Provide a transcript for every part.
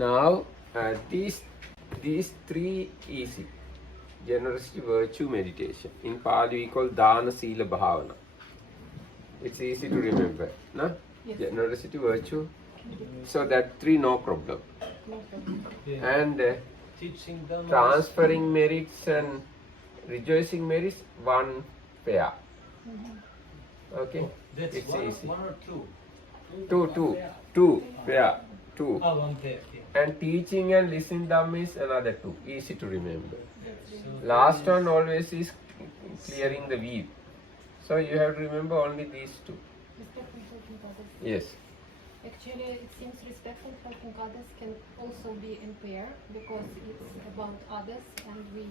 Now, these three easy. Generosity, virtue, meditation. In Pali, we call Dana, Sila, Bhavana. It's easy to remember. No? Yes. Generosity, virtue. So that three, no problem. No problem. And Teaching them transferring merits and rejoicing merits, one pair. Okay? That's It's easy. one or two. Two pair. Two. One pair. Yeah. And teaching and listening Dhamma is another two. Easy to remember. So Last one always is clearing the weed. So you have to remember only these two. Respect and helping others. Yes. Actually, it seems respect and helping others can also be in pair because it's about others and we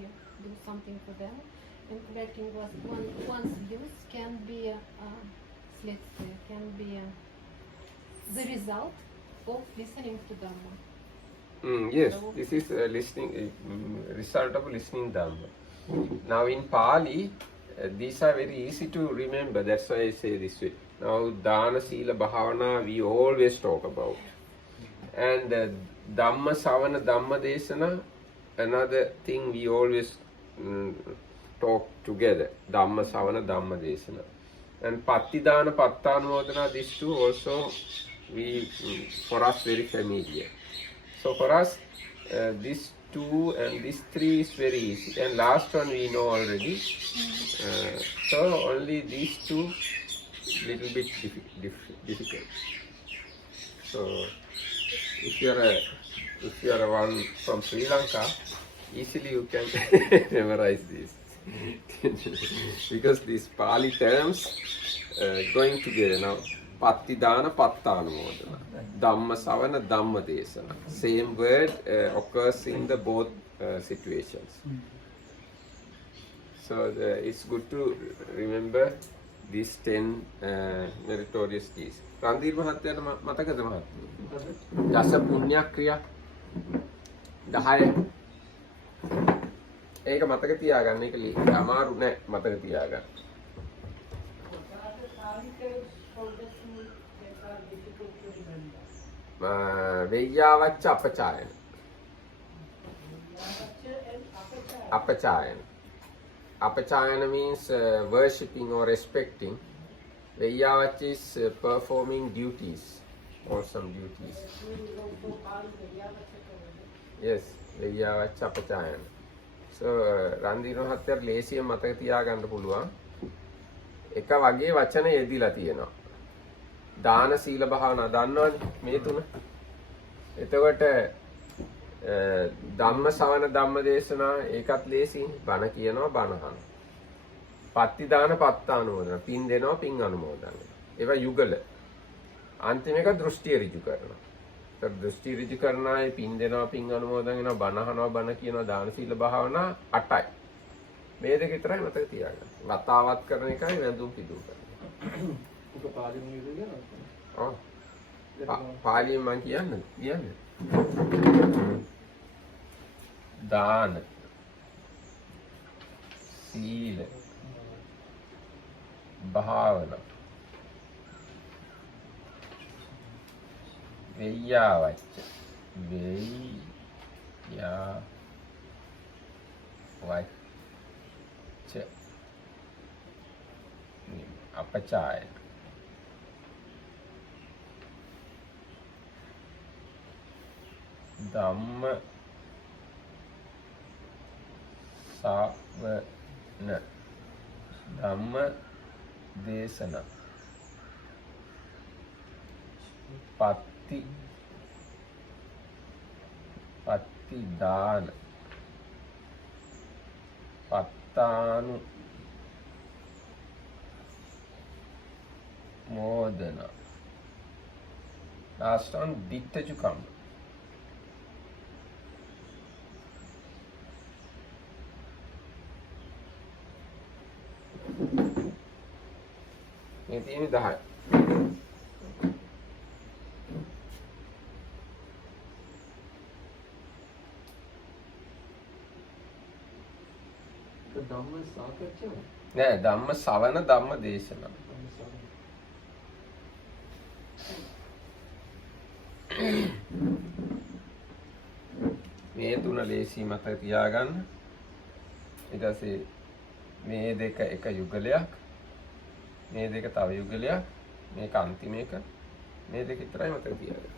do something for them. And correcting one's views can be can be the result of listening to Dhamma. Yes, this is listening result of listening Dhamma. Now in Pali, these are very easy to remember. That's why I say this way. Now Dana, Sila, Bhavana, we always talk about. And Dhamma, Savana, Dhamma, Desana, another thing we always talk together. Dhamma, Savana, Dhamma, Desana. And Pattidana, Pattanodana, these two also for us very familiar. So for us, these two and these three is very easy. And last one we know already. So only these two little bit difficult. So if you are one from Sri Lanka, easily you can memorize this. Because these Pali terms going together now. Pattidana, Pattanumodana. Dhamma Savana, Dhamma Desana. Same word occurs in the both situations. So it's good to remember these 10 meritorious deeds. Randhir Mahathayata matakada mahathaya? Dasa punya kriya 10. ඒක මතක තියාගන්න. ඒක අමාරු නෑ මතක තියාගන්න. වෙය්‍යාවච්ච අපචායන. Apachayana. Apachayana means worshipping or respecting. Veyyavacha is performing duties, awesome duties. Yes, Veyyavacha Apachayana. So, Randhir Mahathayata ලේසියෙන් මතක තියාගන්න පුළුවන්. එක වගේ වචන යෙදිලා තියෙනවා. දාන සීල භාවනා දන්නවනේ මේ තුන. එතකොට ධම්ම ශ්‍රවණ ධම්ම දේශනා ඒකත් ලේසි. බණ කියනවා බණ අහනවා. පත්ති දාන පත්තානුමෝදන. පින් දෙනවා පින් අනුමෝදන්. ඒවා යුගල. අන්තිම එක දෘෂ්ටි ඍජු කරනවා. तर दृष्टि ඍජු කරන අය පින් දෙනවා පින් අනුමෝදන් වෙනවා බණ අහනවා බණ කියනවා දාන සීල භාවනා 8යි. මේ දෙක විතරයි මතක තියාගන්න. වතාවත් කරන එකයි වැඳුම් පිදුම් කරන. ඒක පාලියෙන් කියනවා. ඔව්. පාලියෙන් මම කියන්නේ. දාන සීල භාවනා වෙය්‍යාවච්ච අපචායන ධම්ම සවන ධම්ම දේශන පත්ති දාන පත්තානු මෝදන last one dittaju kamma මේ තියෙන්නේ 10. ධම්ම සාකච්ඡාව නෑ ධම්ම ශ්‍රවණ ධම්ම දේශනා මේ තුන ලේසි මතක තියාගන්න. ඊට පස්සේ මේ දෙක එක යුගලයක්. මේ දෙක තව යුගලයක්. මේක අන්තිම එක. මේ දෙක විතරයි මතක තියාගන්න.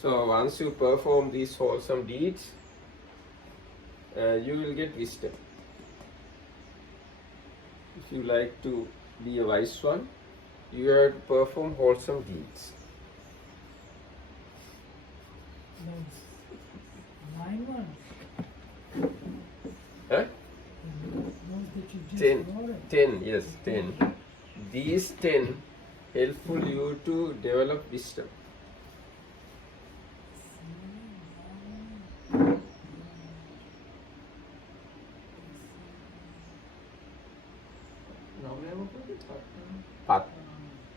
So once you perform these wholesome deeds, you will get wisdom. If you like to be a wise one, you have to perform wholesome deeds. Means 9 ones. Huh? Those that you just 10, ordered. 10, yes, 10. These 10 helpful you to develop wisdom.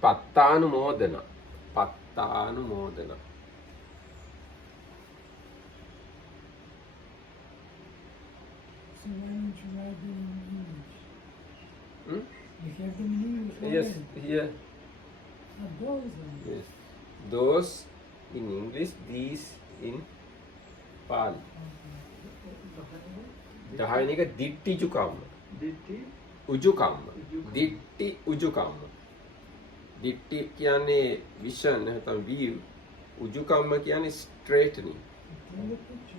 පත්තානුමෝදන. පත්තානුමෝදන. So why don't you write them in English? Hmm? You have them in English Yes, already. here. Those ones. Yes. Those in English, these in Pali. දහයන එක දිට්ඨි කම්ම. දිට්ඨි උජුකම්ම. දිට්ඨි උජුකම්ම. දිට්ඨි කියන්නේ vision නැත්නම් view. උජුකම්ම කියන්නේ straightening. Take the picture.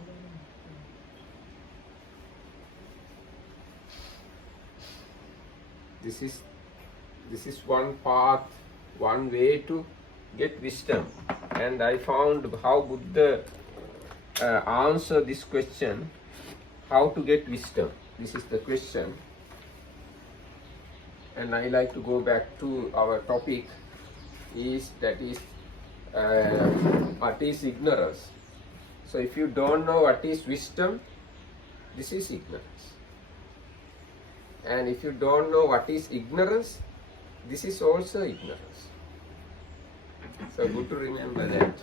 This is one path, one way to get wisdom. And I found how Buddha answer this question, how to get wisdom. This is the question. And I like to go back to our topic, that is what is ignorance. So if you don't know what is wisdom, this is ignorance. And if you don't know what is ignorance, this is also ignorance. So good to remember that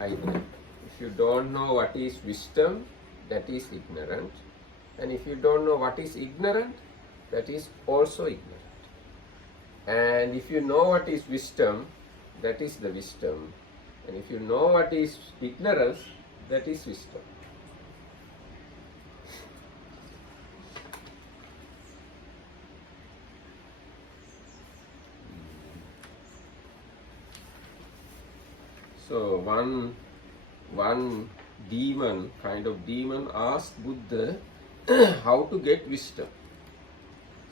idea. If you don't know what is wisdom, that is ignorant. And if you don't know what is ignorant, that is also ignorant. And if you know what is wisdom, that is the wisdom. And if you know what is ignorance, that is wisdom. So one demon, kind of demon, asked Buddha how to get wisdom.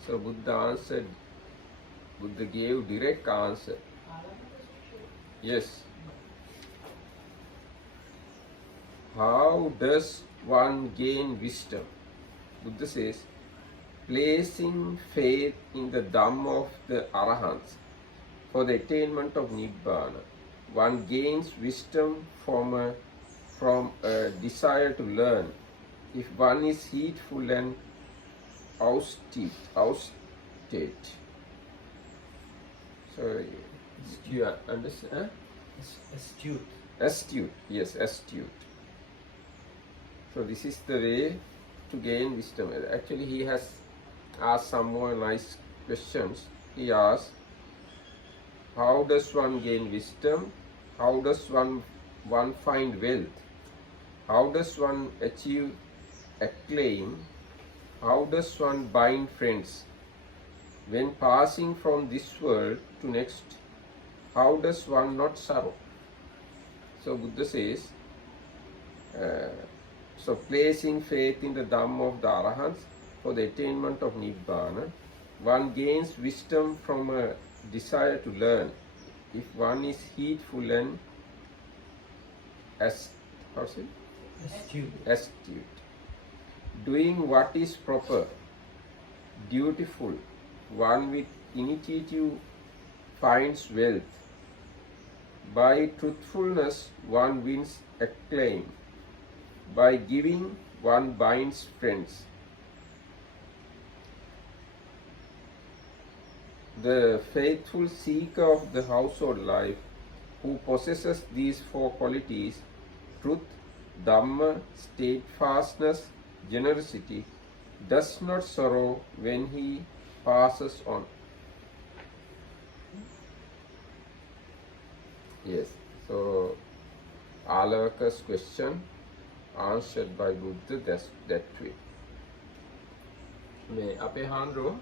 So Buddha answered, Buddha gave direct answer. Yes. How does one gain wisdom? Buddha says, placing faith in the Dhamma of the Arahants for the attainment of Nibbana. One gains wisdom from a desire to learn. If one is heedful and austere. So, do you understand? astute. Astute, yes, astute. So this is the way to gain wisdom. Actually, he has asked some more nice questions. He asked, how does one gain wisdom? How does one find wealth? How does one achieve acclaim? How does one bind friends? When passing from this world to next, how does one not sorrow? So Buddha says, so placing faith in the Dhamma of the Arahants for the attainment of Nibbana, one gains wisdom from a desire to learn. If one is heedful and astute, doing what is proper, dutiful, one with initiative finds wealth. By truthfulness, one wins acclaim. By giving, one binds friends. The faithful seeker of the household life, who possesses these four qualities, truth, Dhamma, steadfastness, generosity, does not sorrow when he passes on. Yes. So, Alavaka's question answered by Buddha that way. මේ අපේ හාමුදුරුවෝ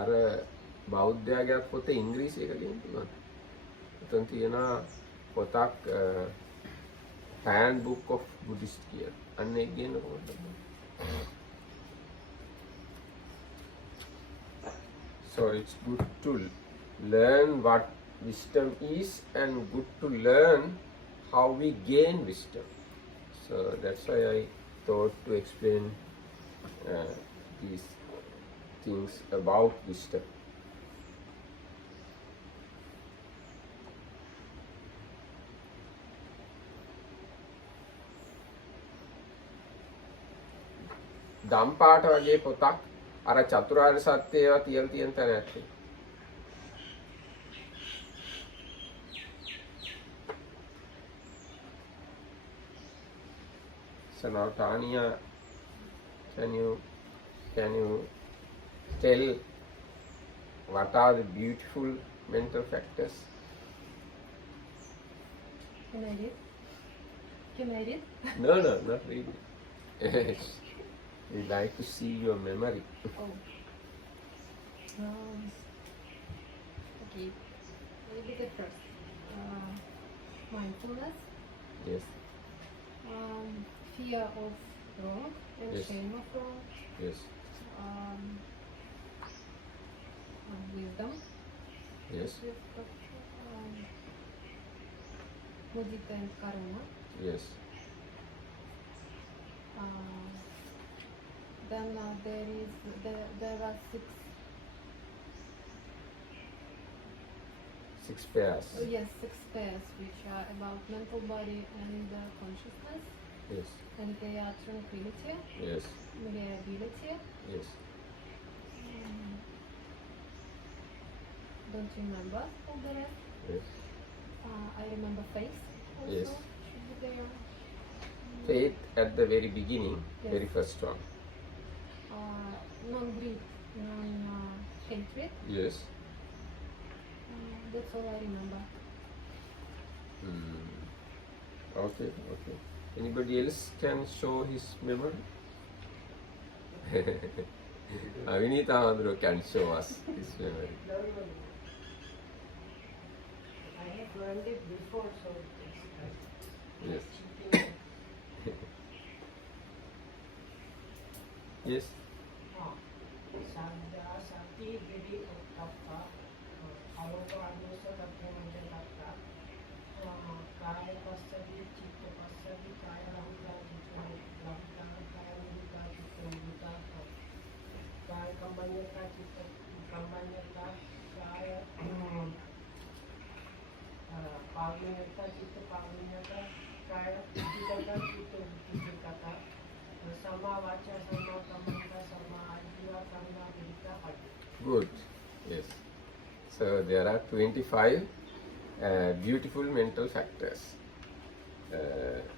අර බෞද්ධයාගේ පොත ඉංග්‍රීසි එක ලියන්න පුළුවන්. එතන තියෙනවා පොතක් Handbook of Buddhist කියලා. අන්න ඒක ගේන්න කොහොමද? So it's good to learn what wisdom is and good to learn how we gain wisdom. So that's why I thought to explain these things about wisdom. දම්පාට වගේ පොතක් අර චතුරාර්ය සත්‍ය ඒවා තියලා තියෙන තැන ඇත්තේ. So now Tanya, can you tell what are the beautiful mental factors? Can I read? Can I read? No, not really. We like to see your memory. Oh. Okay. Maybe the first. Mindfulness. Yes, Fear of wrong and Yes. shame of wrong. yes, Wisdom. yes, Mudita and karuna. yes, Then there are six. six pairs. Yes, six pairs which are about mental body and consciousness, Yes, and they are tranquility, yes, reliability. yes. Don't remember all the rest. Yes. I remember faith also. Yes. Should be there. Faith at the very beginning, Yes. very first one. Non-greed, non-hatred. Yes. That's all I remember. Okay. Anybody else can show his memory? Avinita Andro can show us his memory. I have learned it before, so Yes. Yes. Sandha Sati Vidi Uttappa Aloka Anusa Tathemanja Tatta Kaya Passavi Chitta Passavi Kaya Rahuta Chitta Rahuta Kaya Rahuta Chitta Rahuta Kaya Kambanyata Chitta Kambanyata Kaya Pavlinyata Chitta Pavlinyata Kaya Chitta Chitta Chitta Sama Vacha Sama Kamanta Sama Ajiva Karma Vidita Pati. Good. Yes. So there are 25 beautiful mental factors.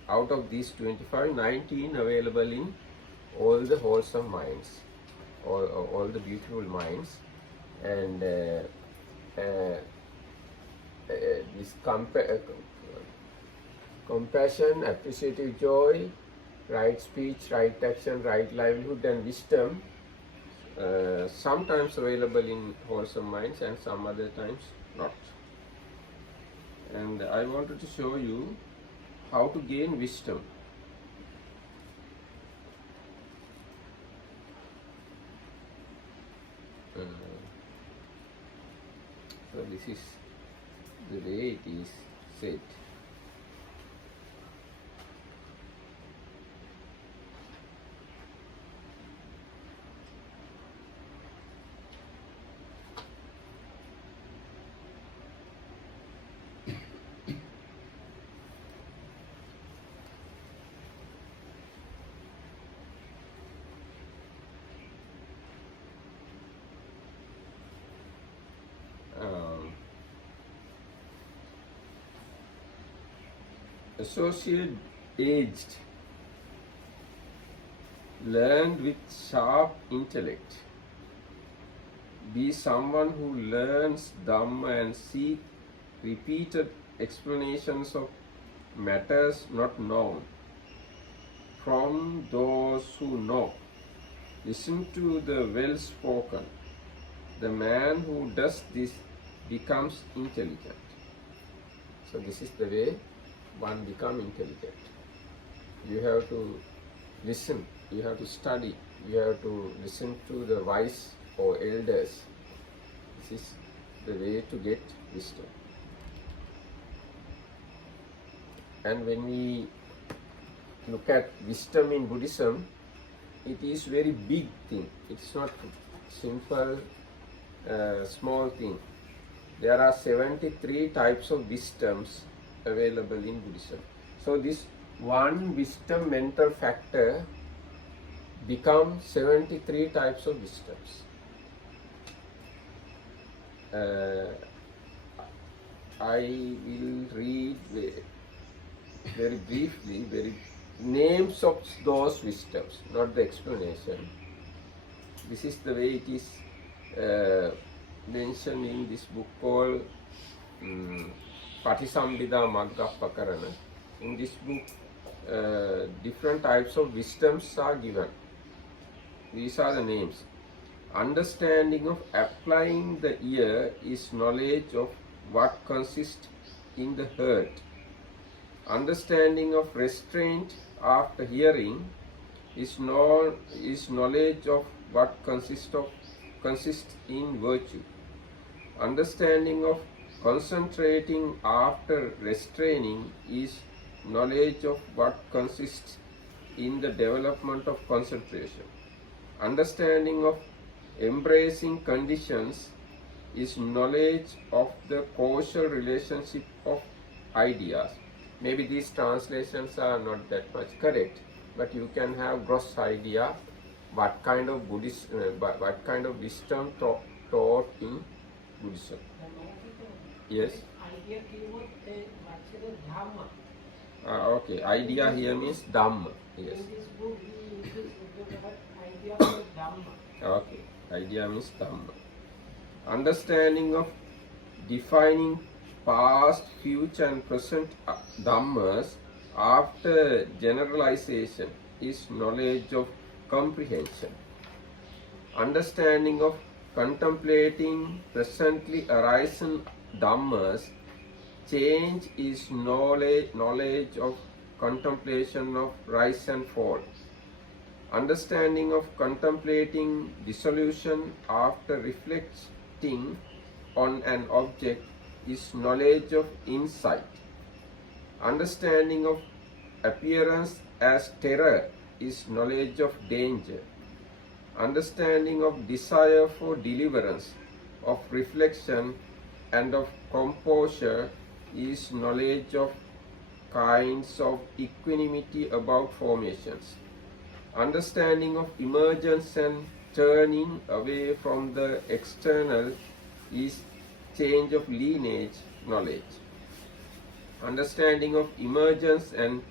Out of these 25, 19 available in all the wholesome minds, all the beautiful minds, and this compassion, appreciative joy, right speech, right action, right livelihood, and wisdom. Sometimes available in wholesome minds and some other times not. And I wanted to show you how to gain wisdom. So this is the way it is said. Associate aged, learned with sharp intellect. Be someone who learns Dhamma and seek repeated explanations of matters not known from those who know. Listen to the well-spoken. The man who does this becomes intelligent. So this is the way one becomes intelligent. You have to listen, you have to study, you have to listen to the wise or elders. This is the way to get wisdom. And when we look at wisdom in Buddhism, it is very big thing. It's not simple, small thing. There are 73 types of wisdoms available in Buddhism. So this one wisdom mental factor becomes 73 types of wisdoms. I will read very briefly, names of those wisdoms, not the explanation. This is the way it is mentioned in this book called Patisambhida Maggapakarana. In this book, different types of wisdoms are given. These are the names. Understanding of applying the ear is knowledge of what consists in the heart. Understanding of restraint after hearing is knowledge of what consists in virtue. Understanding of concentrating after restraining is knowledge of what consists in the development of concentration. Understanding of embracing conditions is knowledge of the causal relationship of ideas. Maybe these translations are not that much correct, but you can have gross idea what kind of what kind of wisdom taught in Buddhism. Yes. Okay. Idea here means Dhamma. Yes. Okay. Idea means Dhamma. Understanding of defining past, future and present Dhammas after generalization is knowledge of comprehension. Understanding of contemplating presently arising Dhammas, change is knowledge of contemplation of rise and fall. Understanding of contemplating dissolution after reflecting on an object is knowledge of insight. Understanding of appearance as terror is knowledge of danger. Understanding of desire for deliverance, of reflection and of composure is knowledge of kinds of equanimity about formations. Understanding of emergence and turning away from the external is change of lineage knowledge. Understanding of emergence and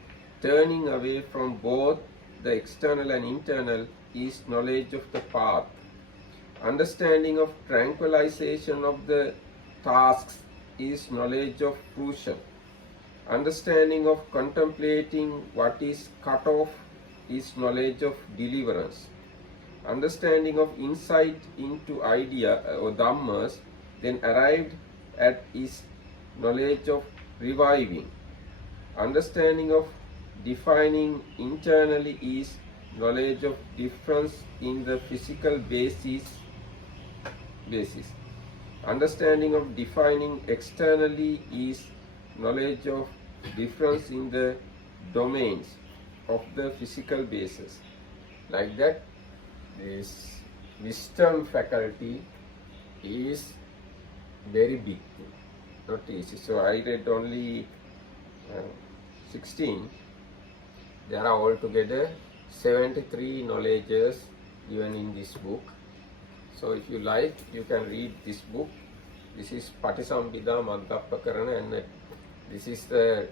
turning away from both the external and internal is knowledge of the path. Understanding of tranquilization of the tasks is knowledge of fruition. Understanding of contemplating what is cut off is knowledge of deliverance. Understanding of insight into idea or dhammas then arrived at is knowledge of reviving. Understanding of defining internally is knowledge of difference in the physical basis. Understanding of defining externally is knowledge of difference in the domains of the physical basis. Like that, this wisdom faculty is very big, not easy. So I read only 16. There are altogether 73 knowledges given in this book. So if you like, you can read this book. This is Patisambhida Maggapakarana, and this is the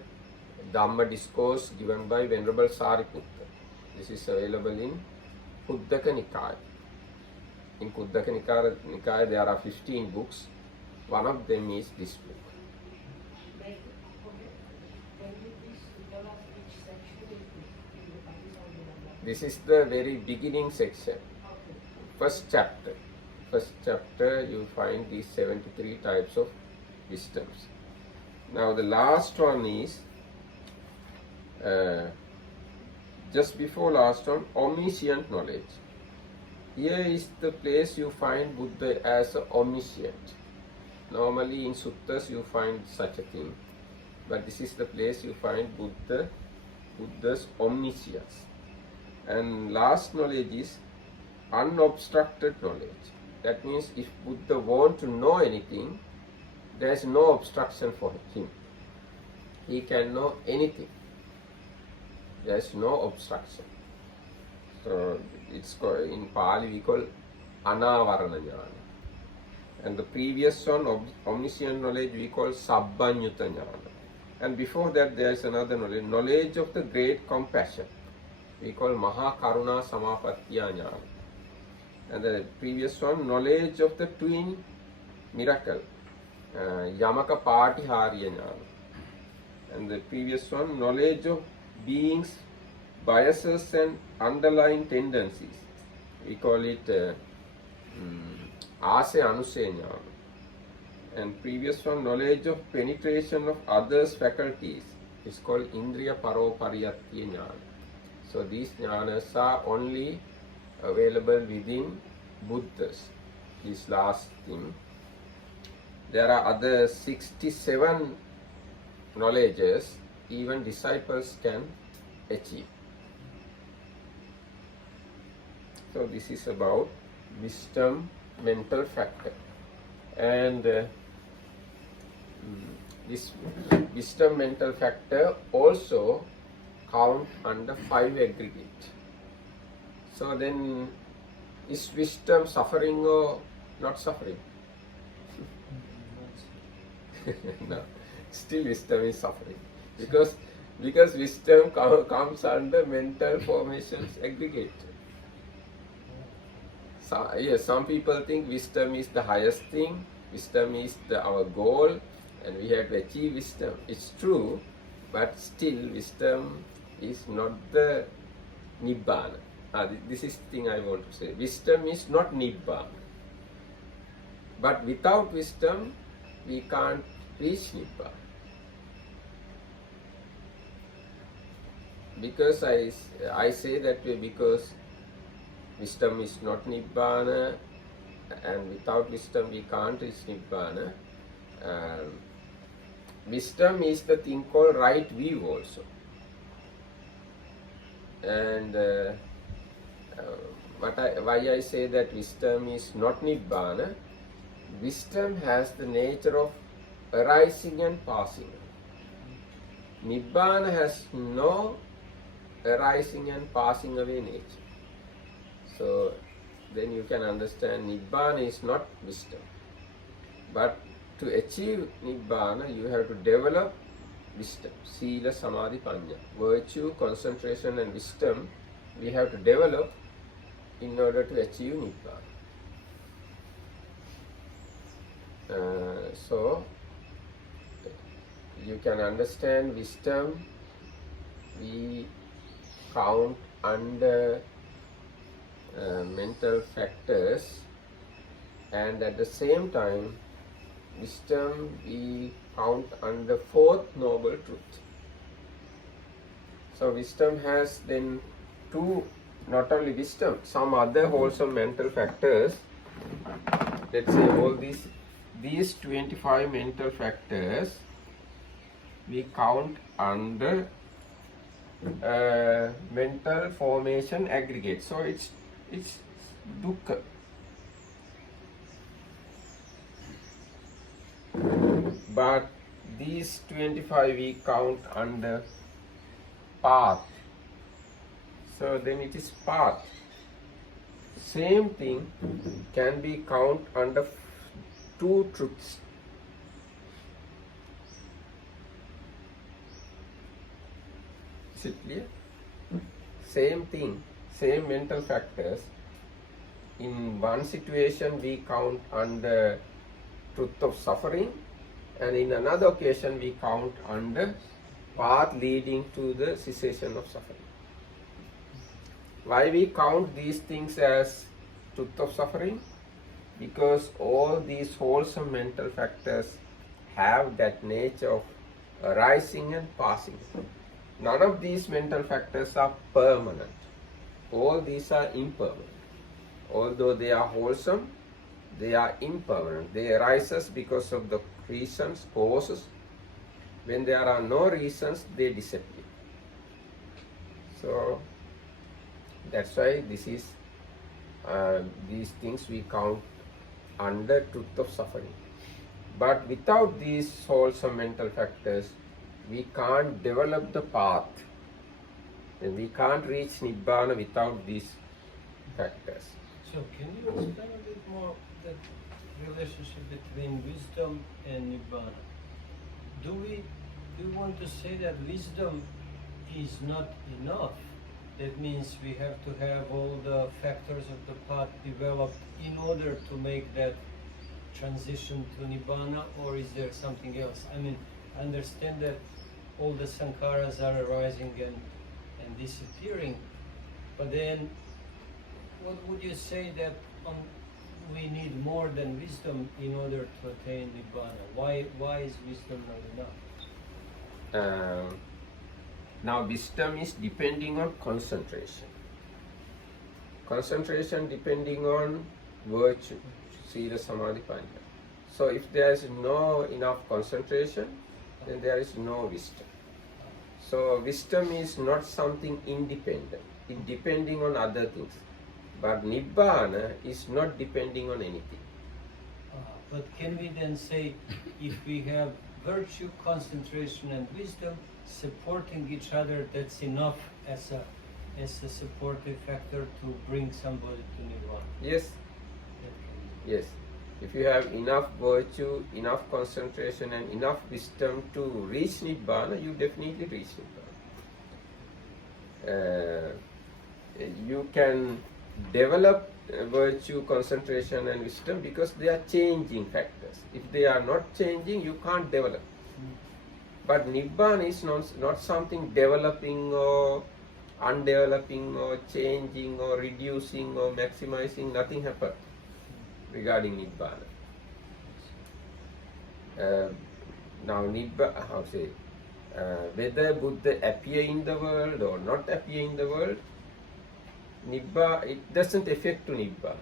Dhamma discourse given by Venerable Sariputta. This is available in Kuddaka Nikaya. In Kuddaka Nikaya there are 15 books. One of them is this book. This is the very beginning section, first chapter. First chapter you find these 73 types of wisdoms. Now the last one is, just before last one, omniscient knowledge. Here is the place you find Buddha as omniscient. Normally in suttas you find such a thing, but this is the place you find Buddha's omniscience. And last knowledge is unobstructed knowledge. That means if Buddha wants to know anything, there is no obstruction for him. He can know anything. There is no obstruction. So it's called, in Pali we call anavarana jnana. And the previous one, omniscient knowledge, we call sabbanyuta jnana. And before that there is another knowledge, knowledge of the great compassion. We call maha karuna samapattiya jnana. And the previous one, knowledge of the twin miracle, yamaka patiharya jnana. And the previous one, knowledge of beings, biases and underlying tendencies. We call it ase anuse jnana. And previous one, knowledge of penetration of others' faculties. It's called indriya paropariyattiya jnana. So these jnanas are only available within Buddhas. This last thing. There are other 67 knowledges even disciples can achieve. So this is about wisdom mental factor. And this wisdom mental factor also count under 5 aggregate. So then, is wisdom suffering or not suffering? No, still wisdom is suffering because wisdom comes under mental formations aggregate. So, yes, some people think wisdom is the highest thing, wisdom is our goal, and we have to achieve wisdom. It's true, but still wisdom is not the nibbana. This is the thing I want to say. Wisdom is not nibbana. But without wisdom, we can't reach nibbana. Because I say that way because wisdom is not nibbana, and without wisdom we can't reach nibbana. Wisdom is the thing called right view also. And why I say that wisdom is not nibbana? Wisdom has the nature of arising and passing. Nibbana has no arising and passing away nature. So then you can understand Nibbana is not wisdom. But to achieve Nibbana, you have to develop wisdom. Sila, Samadhi, Panya. Virtue, concentration and wisdom we have to develop in order to achieve Nibbana. So you can understand wisdom we count under mental factors, and at the same time wisdom we count under fourth noble truth. So wisdom has then two, not only wisdom, some other wholesome mental factors. Let's say all these 25 mental factors we count under mental formation aggregate. So it's dukkha. But these 25 we count under path. So then it is path. Same thing can be count under two truths. Is it clear? Same thing, same mental factors. In one situation we count under truth of suffering, and in another occasion we count under path leading to the cessation of suffering. Why we count these things as truth of suffering? Because all these wholesome mental factors have that nature of arising and passing. None of these mental factors are permanent. All these are impermanent. Although they are wholesome, they are impermanent. They arise because of the reasons, causes. When there are no reasons, they disappear. So that's why this is these things we count under truth of suffering. But without these wholesome mental factors, we can't develop the path. And we can't reach Nibbana without these factors. So can you explain a bit more the relationship between wisdom and Nibbana? Do we want to say that wisdom is not enough? That means we have to have all the factors of the path developed in order to make that transition to Nibbana, or is there something else? I mean, I understand that all the sankharas are arising and disappearing, but then what would you say that we need more than wisdom in order to attain Nibbana? Why is wisdom not enough? Now wisdom is depending on concentration. Concentration depending on virtue, sila, samadhi, panya. So if there is no enough concentration, then there is no wisdom. So wisdom is not something independent. It's depending on other things. But Nibbana is not depending on anything. But can we then say, if we have virtue, concentration and wisdom supporting each other, that's enough as a supportive factor to bring somebody to Nibbana? Yes. Yes. If you have enough virtue, enough concentration and enough wisdom to reach Nibbana, you definitely reach Nibbana. You can develop virtue, concentration and wisdom because they are changing factors. If they are not changing, you can't develop. But Nibbana is not something developing or undeveloping or changing or reducing or maximizing. Nothing happens regarding Nibbana. Now Nibbana, how to say, whether Buddha appear in the world or not appear in the world, Nibbana, it doesn't affect to Nibbana.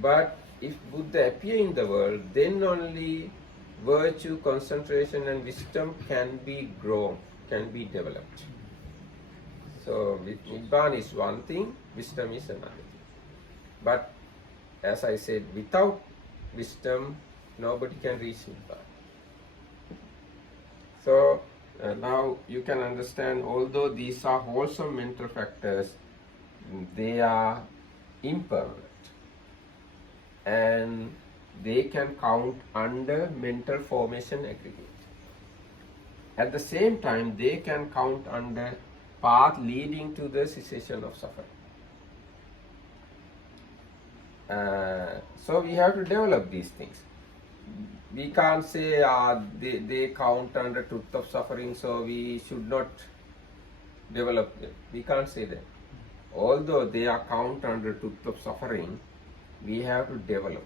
But if Buddha appear in the world, then only virtue, concentration and wisdom can be grown, can be developed. So Nibbana is one thing, wisdom is another thing. But as I said, without wisdom, nobody can reach Nibbana. So now you can understand, although these are wholesome mental factors, they are impermanent and they can count under mental formation aggregate. At the same time, they can count under path leading to the cessation of suffering. So we have to develop these things. We can't say they count under truth of suffering, so we should not develop them. We can't say that. Although they are count under truth of suffering, we have to develop.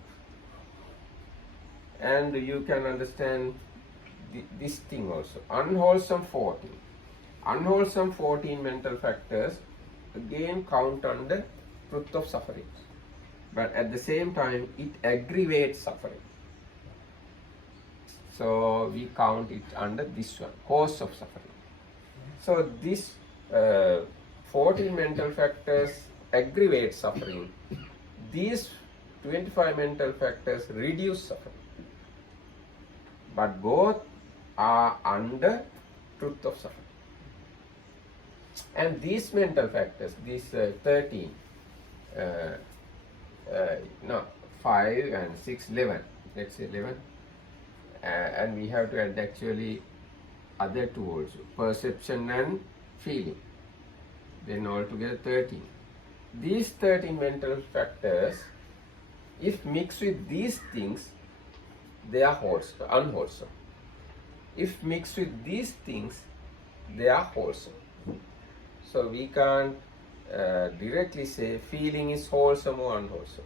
And you can understand this thing also. Unwholesome 14. Unwholesome 14 mental factors again count under truth of suffering. But at the same time, it aggravates suffering. So we count it under this one, cause of suffering. So this 14 mental factors aggravate suffering. These 25 mental factors reduce suffering. But both are under truth of suffering. And these mental factors, these 13, 5 and 6, 11, let's say 11, and we have to add actually other two also, perception and feeling, then altogether 13. These 13 mental factors, if mixed with these things, they are unwholesome. If mixed with these things, they are wholesome. So we can't directly say feeling is wholesome or unwholesome.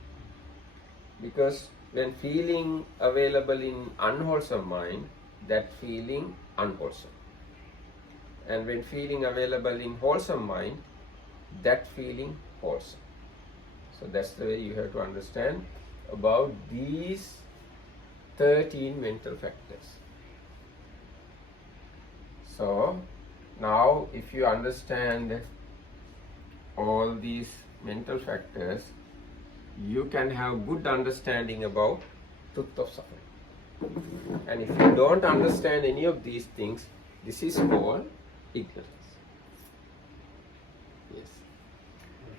Because when feeling available in unwholesome mind, that feeling unwholesome. And when feeling available in wholesome mind, that feeling wholesome. So that's the way you have to understand about these 13 mental factors. So now if you understand all these mental factors, you can have good understanding about truth of suffering. And if you don't understand any of these things, this is called ignorance. Yes.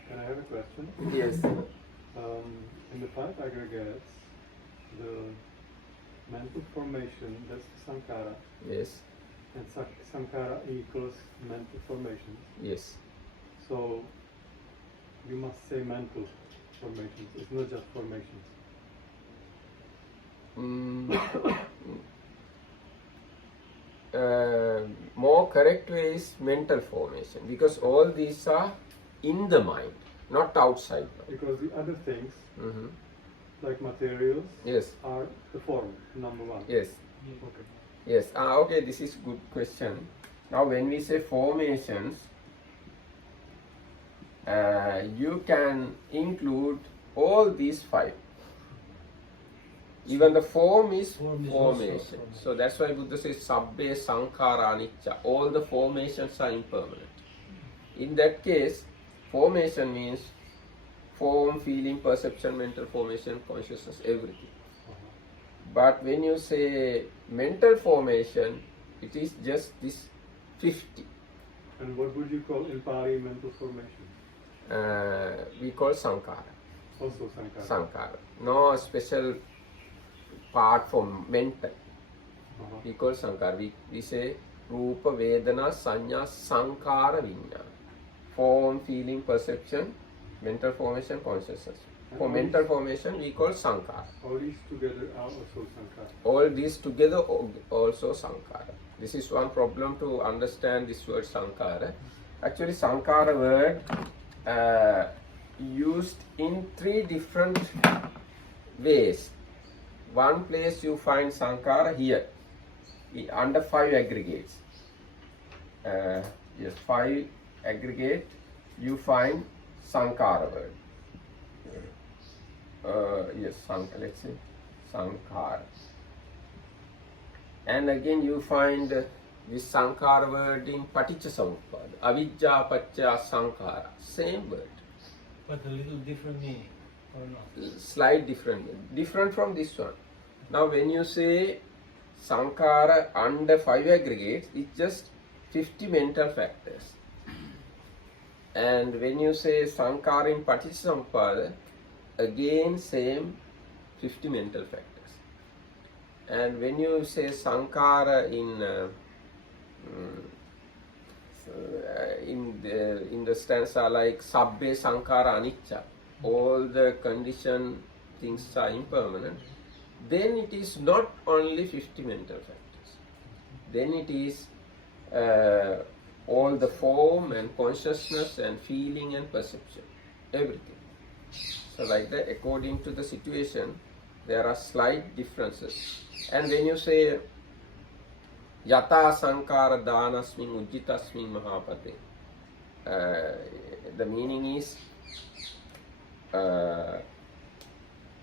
Can I have a question? Yes. In the five aggregates, the mental formation, that's sankhara, Yes. and sankhara equals mental formation. Yes. So you must say mental formations, it's not just formations. More correct way is mental formation, because all these are in the mind, not outside mind. Because the other things, Mhm. like materials, Yes. are the form, number one. Yes. Okay. Yes. Okay, this is good question. Now when we say formations, you can include all these five. Even the form is Form is also formation. formation. So that's why Buddha says sabbe sankhara anicca. All the formations are impermanent. In that case, formation means form, feeling, perception, mental formation, consciousness, everything. But when you say mental formation, it is just this 50. And what would you call in Pali mental formation? We call sankhara. Also sankhara. Sankhara. No special part for mental. We call sankhara. We say rupa, vedana, sanya, sankhara, vinyana. Form, feeling, perception, mental formation, consciousness. For mental formation, we call sankhara. All these together are also sankhara. All these together also sankhara. This is one problem to understand this word sankhara. Actually, sankhara word used in three different ways. One place you find sankhara here, under five aggregates. Yes, five aggregate, you find sankhara word. Yes, let's say sankhara. And again you find this sankhara word in paticcasamuppada. Avijja paccaya sankhara. Same word. But a little different meaning, or not? Slight different. Different from this one. Now when you say sankhara under five aggregates, it's just 50 mental factors. And when you say sankhara in paticcasamuppada, again same 50 mental factors. And when you say sankhara in the stanza like sabbe sankhara anicca, all the conditioned things are impermanent, then it is not only 50 mental factors. Then it is all the form and consciousness and feeling and perception, everything. So like that, according to the situation, there are slight differences. And when you say yata sankhara dhanasmin ujjitasmin mahapate, the meaning is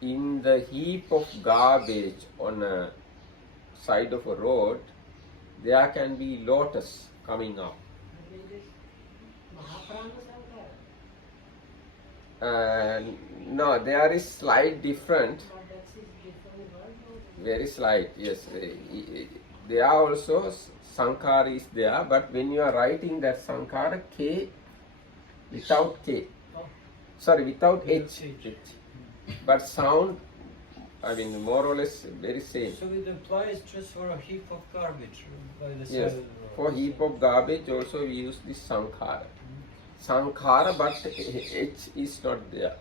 in the heap of garbage on a side of a road, there can be lotus coming up. No, there is slight different. Very slight, yes. There are also sankhara is there, but when you are writing that sankhara, K without K. Sorry, without H. But sound, I mean, more or less very same. So it applies just for a heap of garbage by the side Yes, of the road. for heap of garbage also we use this sankhara. Sankhara, but H is not there.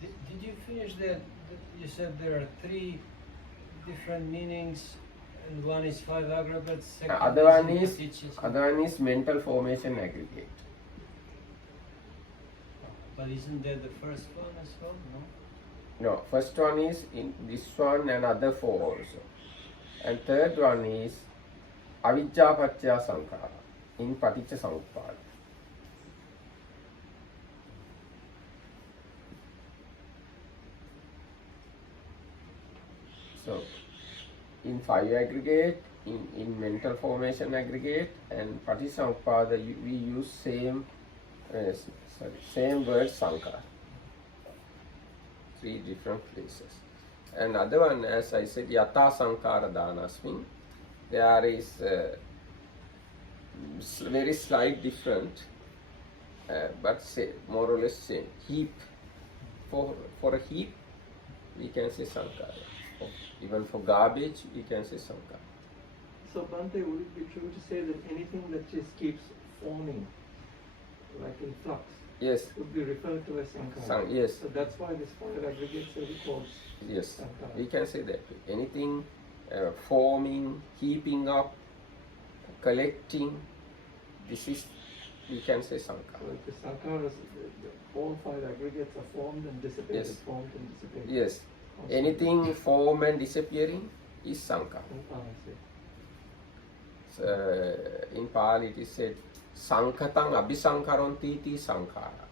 Did you finish that? You said there are three different meanings, and one is five aggregates. Second Other one in is paticca. other one is mental formation aggregate. But isn't that the first one as well? No. No, first one is in this one and other four also. And third one is avijja paccaya sankhara in paticca samuppada. So, in five aggregate, in mental formation aggregate and paticca we use same word sankhara. Three different places. And other one, as I said, yata sankhara dhanasmin, there is very slight different, but more or less same. Heap, for a heap, we can say sankhara. Even for garbage, we can say sankhara. So Bhante, would it be true to say that anything that just keeps forming, like in flux, Yes. would be referred to as sankhara? Yes. So that's why this five aggregates are called Yes, sankhara. we can say that. Anything forming, heaping up, collecting, this is, we can say sankhara. So like the sankharas, all five aggregates are formed and dissipated, Yes. formed and dissipated. Yes. Constantly. Anything form and disappearing is sankhara. I see. In Pali it is said, sankhatang abhisankaronti iti sankhara.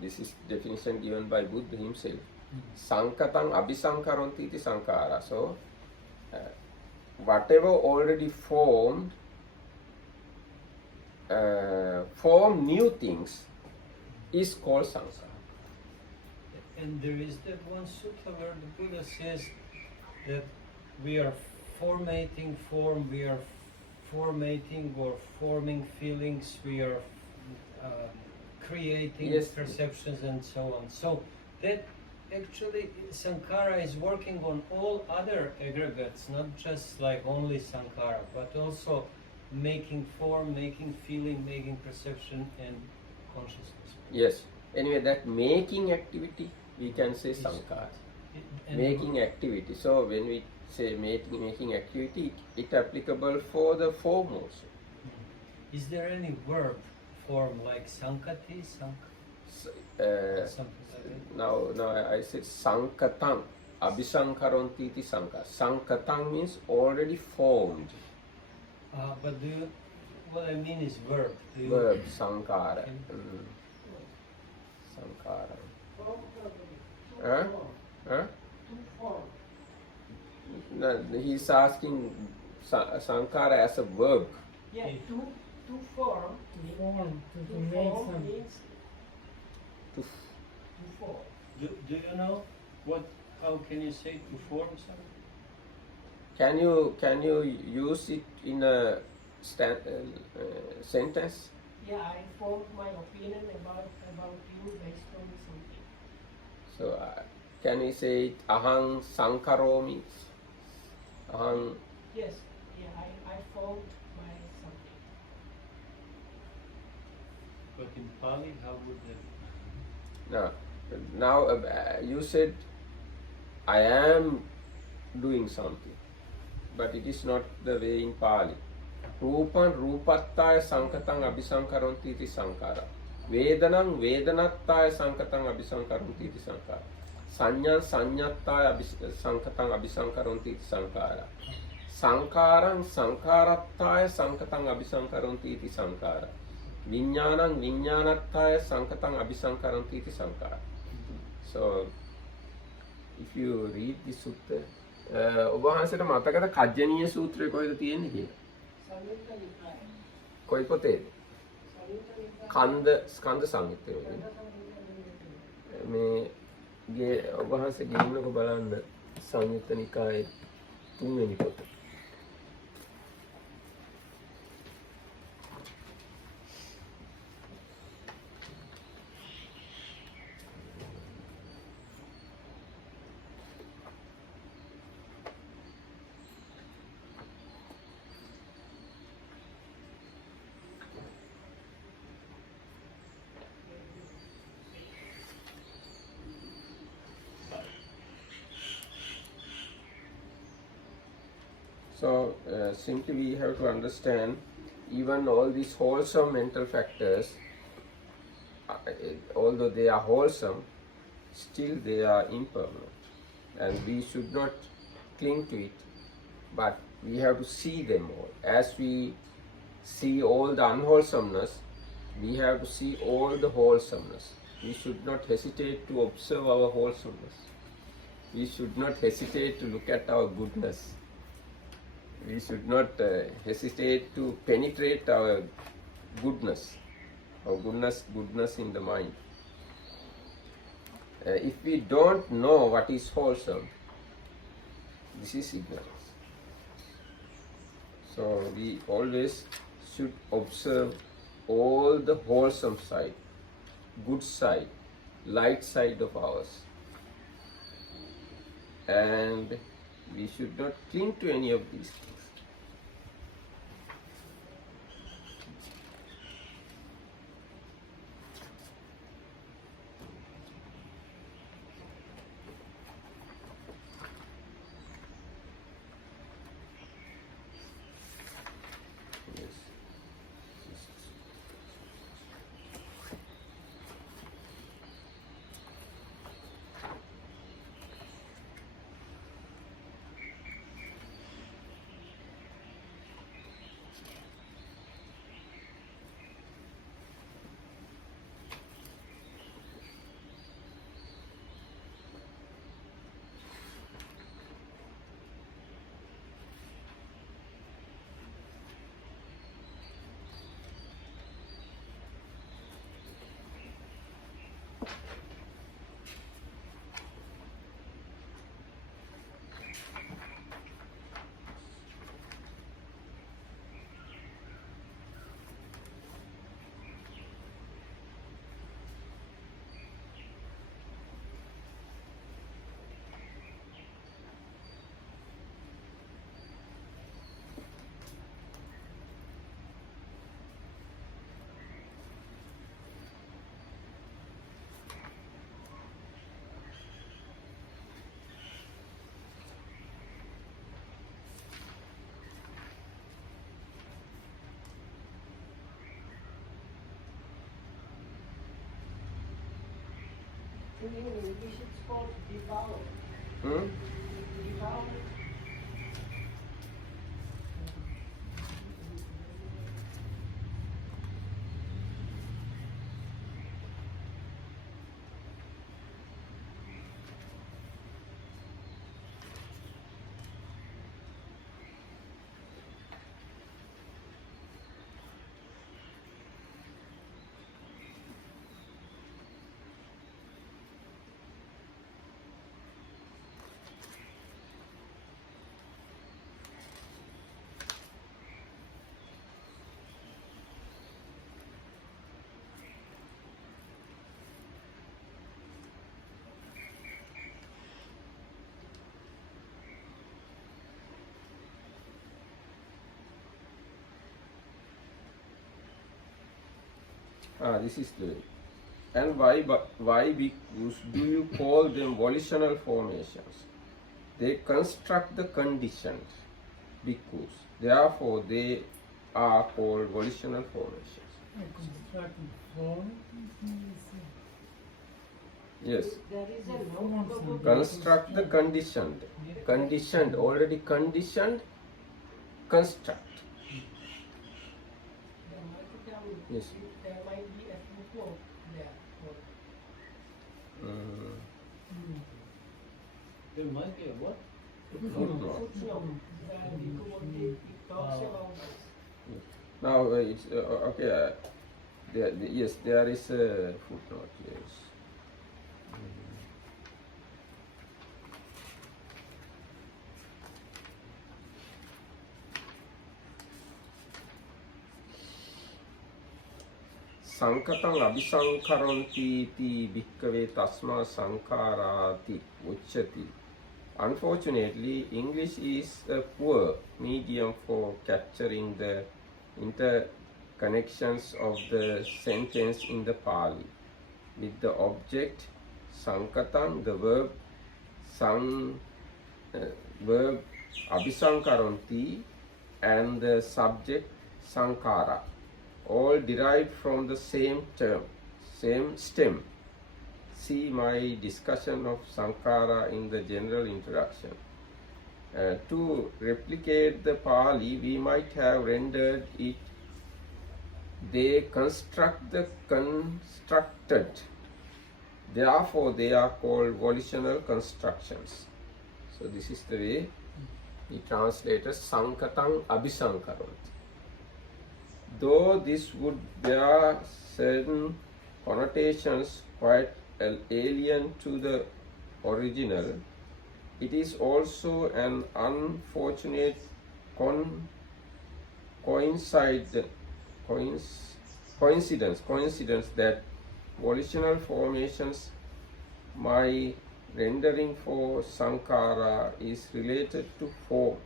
This is definition given by Buddha himself. Sankhatang abhisankaronti iti sankhara. So, whatever already formed, form new things is called sankhara. And there is that one sutta where the Buddha says that we are formating form, we are formating or forming feelings, we are creating Yes. perceptions and so on. So that actually sankhara is working on all other aggregates, not just like only sankhara, but also making form, making feeling, making perception and consciousness. Yes. Anyway, that making activity, we can say sankhara. And Making activity. So when we say making activity, it applicable for the form also. is there any verb form like sankati, something like that? Now I said sankatang, abhisankaronti iti sankara. Sankatang means already formed. But what I mean is verb. Do you- Verb, sankara. Okay. Sankara. Huh? No, he's asking sankara as a verb. Yeah, to form. To make something. means To to form. Do you know how can you say to form something? Can you use it in a sentence? Yeah, I formed my opinion about you based on something. So can we say it, ahang sankaromi? Ahang. Yes, yeah, I formed my something. But in Pali, how would that? No. Now you said I am doing something, but it is not the way in Pali. Rupan rupattaya sankatang abhisankaronti iti sankara. Vedanang vedanattaya sankatang abhisankaronti iti sankara. Sanyan sanyattaya sankatang abhisankaronti iti sankara. Sankarang sankarattaya sankatang abhisankaronti iti sankara. Viññānaṁ viññānattaya sankatang abhisankaronti iti sankara. So, if you read this sutta, ඔබ වහන්සේට මතකද කජ්ජනීය සූත්‍රය කොහෙද තියෙන්නේ කියලා? Samyutta Nikaya. කොයි පොතේද? Samyutta Nikaya. ස්කන්ධ සංයුත්තේ. මේ ඔබ වහන්සේ ගෙන්නකො බලන්න සංයුත්ත නිකායේ 3 වෙනි පොත. So simply we have to understand even all these wholesome mental factors although they are wholesome, still they are impermanent. And we should not cling to it, but we have to see them all. As we see all the unwholesomeness, we have to see all the wholesomeness. We should not hesitate to observe our wholesomeness. We should not hesitate to look at our goodness. We should not hesitate to penetrate our goodness in the mind. If we don't know what is wholesome, this is ignorance. So we always should observe all the wholesome side, good side, light side of ours. And we should not cling to any of these things. In English it's called devour. Hmm? Devour. This is the. And why bhikkhus do you call them volitional formations? They construct the conditions, bhikkhus. Therefore, they are called volitional formations. Constructed form. Yes. There is a no probability. Construct the conditioned, already conditioned, construct. Yes. There might be a footnote there. There might be a what? Footnote. Footnote. It talks about this. Now it's okay. Yes, there is a footnote. Yes. Sankatang abhisankaranti iti bhikkave tasma sankarati uchati. Unfortunately, English is a poor medium for capturing the interconnections of the sentence in the Pali. With the object sankatang, the verb abhisankaranti, and the subject sankara, all derived from the same term, same stem. See my discussion of Sankhara in the general introduction. To replicate the Pali, we might have rendered it, they construct the constructed. Therefore, they are called volitional constructions. So this is the way he translated Sankatang Abhisankaranti. Though this would bear certain connotations quite alien to the original, it is also an unfortunate coincidence that volitional formations, my rendering for Sankara, is related to form.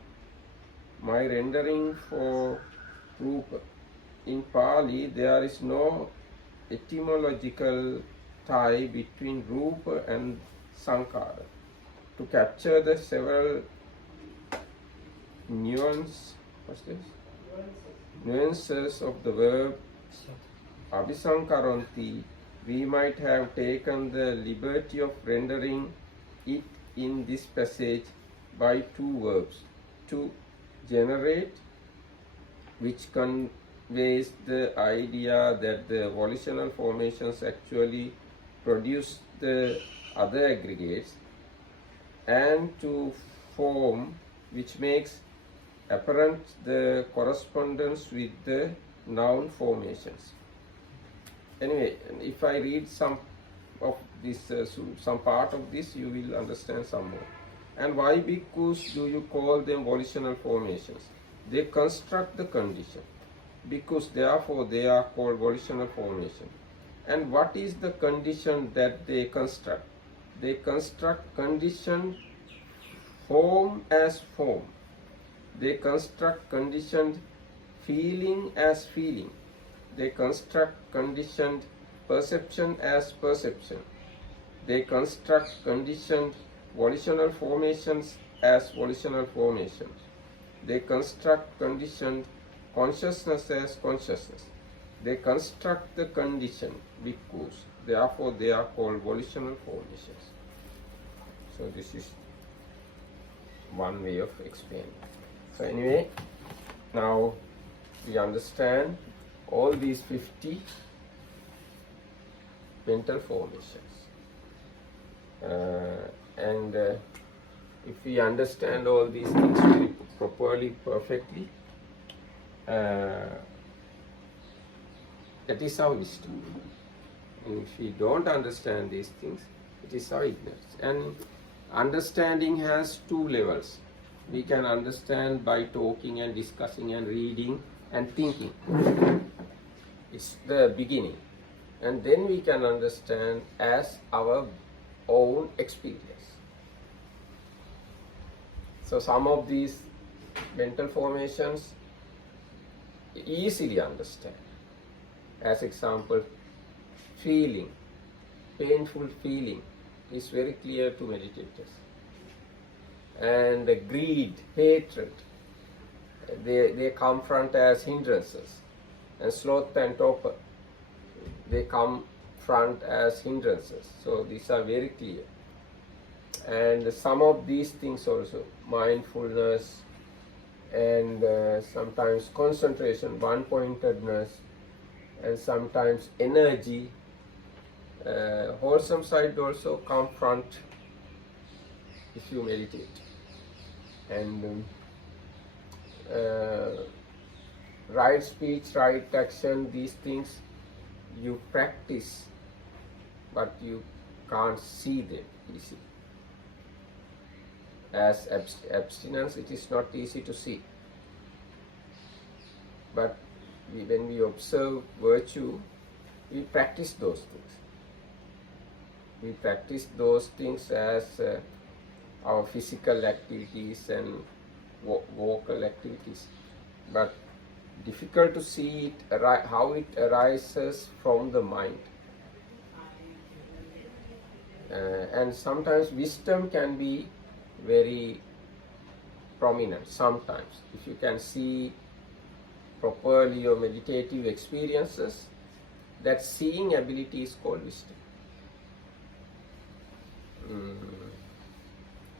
My rendering for Rupa. In Pali, there is no etymological tie between Rupa and Sankara. To capture the several nuances of the verb Abhisankaranti, we might have taken the liberty of rendering it in this passage by two verbs. To generate, which conveys the idea that the volitional formations actually produce the other aggregates, and to form, which makes apparent the correspondence with the noun formations. Anyway, if I read some of this, some part of this, you will understand some more. And why bhikkhus do you call them volitional formations? They construct the condition. Bhikkhus, therefore, they are called volitional formation. And what is the condition that they construct? They construct conditioned form as form. They construct conditioned feeling as feeling. They construct conditioned perception as perception. They construct conditioned volitional formations as volitional formations. They construct conditioned consciousness as consciousness. They construct the condition, bhikkhus. Therefore, they are called volitional formations. So this is one way of explaining. So anyway, now we understand all these 50 mental formations. And if we understand all these things very properly, perfectly, that is our wisdom. And if we don't understand these things, it is our ignorance. And understanding has two levels. We can understand by talking and discussing and reading and thinking. It's the beginning. And then we can understand as our own experience. So some of these mental formations easily understand. As example, feeling, painful feeling is very clear to meditators. And greed, hatred, they confront as hindrances. And sloth and torpor, they confront as hindrances. So these are very clear. And some of these things also, mindfulness and sometimes concentration, one-pointedness, and sometimes energy, wholesome side also confront if you meditate. And right speech, right action, these things you practice, but you can't see them easily. As abstinence, it is not easy to see. But when we observe virtue, we practice those things. We practice those things as our physical activities and vocal activities. But difficult to see it, how it arises from the mind. And sometimes wisdom can be very prominent. Sometimes, if you can see properly your meditative experiences, that seeing ability is called wisdom.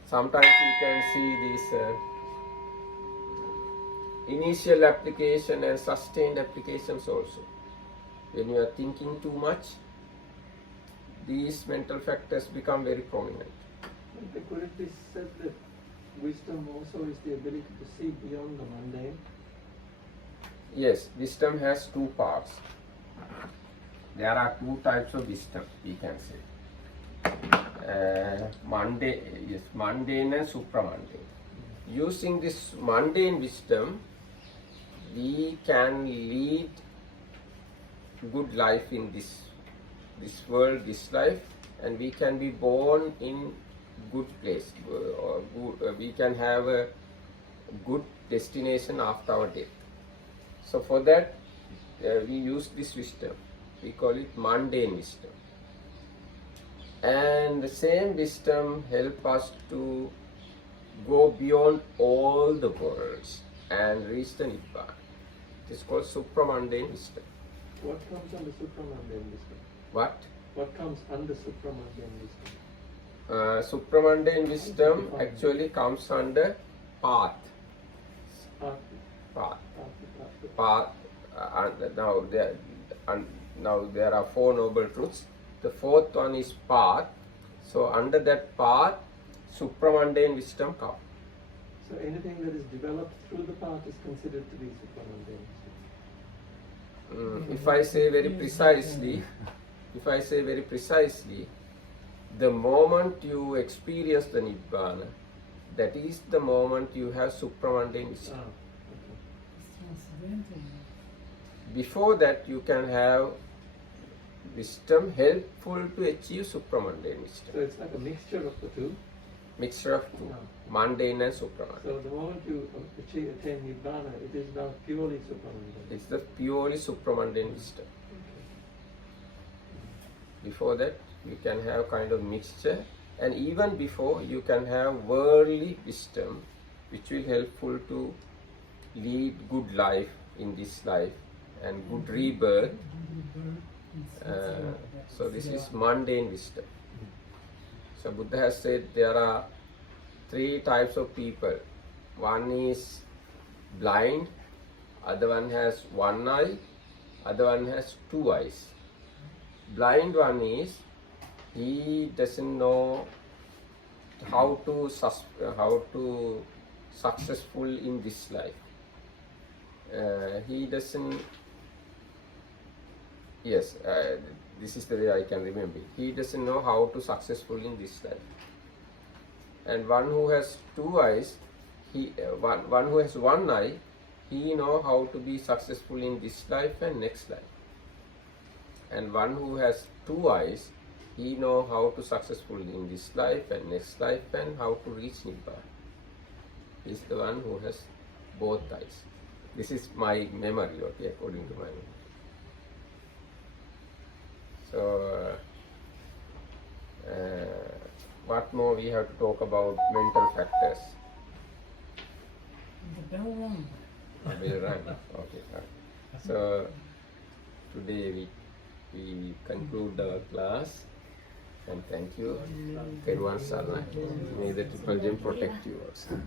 Sometimes you can see these initial application and sustained applications also. When you are thinking too much, these mental factors become very prominent. Could it be said that wisdom also is the ability to see beyond the mundane? Yes, wisdom has two parts. There are two types of wisdom, we can say. Mundane and supramundane. Using this mundane wisdom, we can lead good life in this world, this life, and we can be born in good place, or we can have a good destination after our death. So for that, we use this wisdom. We call it mundane wisdom. And the same wisdom help us to go beyond all the worlds and reach the Nibbana. It is called supramundane wisdom. What comes under supramundane wisdom? What? What comes under supramundane wisdom? Supramundane wisdom actually comes under path. Path. Path. Now there are four noble truths. The fourth one is path. So under that path, supramundane wisdom comes. So anything that is developed through the path is considered to be supramundane wisdom. If I say very precisely, the moment you experience the Nibbana, that is the moment you have supramundane wisdom. Before that, you can have wisdom helpful to achieve supramundane wisdom. So it's like a mixture of the two. Mixture of two, mundane and supramundane. So the moment you attain Nibbana, it is now purely supramundane. It's the purely supramundane wisdom. Before that, you can have kind of mixture, and even before, you can have worldly wisdom, which will helpful to lead good life in this life and good rebirth. So this is mundane wisdom. So Buddha has said there are three types of people. One is blind, other one has one eye, other one has two eyes. Blind one is, he doesn't know how to successful in this life. He doesn't. Yes, this is the way I can remember. He doesn't know how to successful in this life. And one who has two eyes, one who has one eye, he know how to be successful in this life and next life. And one who has two eyes, he know how to successful in this life and next life and how to reach Nibbana. He is the one who has both eyes. This is my memory, okay, according to my memory. So, what more we have to talk about mental factors? The bell rung. Bell rang. Okay, fine. So, today we conclude our class, and thank you. Peruan Sarnai. May the Triple Gem protect you also.